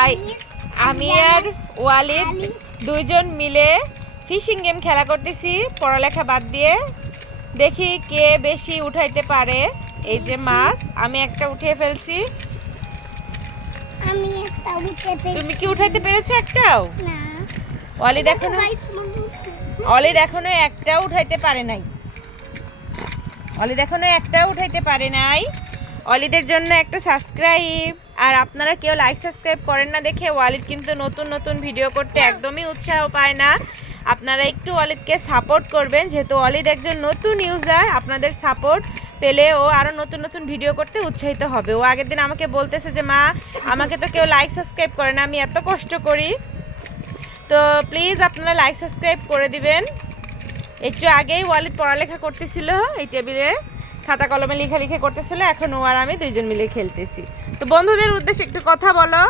তাই আমি আর ওয়ালিদ দুইজন মিলে ফিশিং গেম খেলা করতেছি পড়ালেখা বাদ দিয়ে। দেখি কে বেশি উঠাইতে পারে। এই যে মাছ আমি একটা উঠিয়ে ফেলছি। আমি একটা উঠে পেয়েছি তুমি কি উঠাইতে পেরেছ একটাও? না। ওয়ালিদ এখনও দেখো। এখনও একটা উঠাইতে পারে নাই। অলিদ এখনও একটা উঠাইতে পারে নাই। অলিদের জন্য একটা সাবস্ক্রাইব। আর আপনারা কেউ লাইক সাবস্ক্রাইব করেন না দেখে ওয়ালিদ কিন্তু নতুন নতুন ভিডিও করতে একদমই উৎসাহ পায় না। আপনারা একটু অলিদকে সাপোর্ট করবেন, যেহেতু অলিদ একজন নতুন ইউজার আপনাদের সাপোর্ট পেলে ও আরও নতুন নতুন ভিডিও করতে উৎসাহিত হবে। ও আগের দিন আমাকে বলতেছে যে, মা, আমাকে তো কেউ লাইক সাবস্ক্রাইব করে না, আমি এত কষ্ট করি। তো প্লিজ আপনারা লাইক সাবস্ক্রাইব করে দিবেন। একটু আগেই ওয়ালিদ পড়ালেখা করতেছিল এই টেবিলে। খাতা কলমে লিখে লিখে করতেছিল, এখন ও আর আমি দুইজন মিলে খেলতেছি। তো বন্ধুদের উদ্দেশ্যে একটু কথা বলো।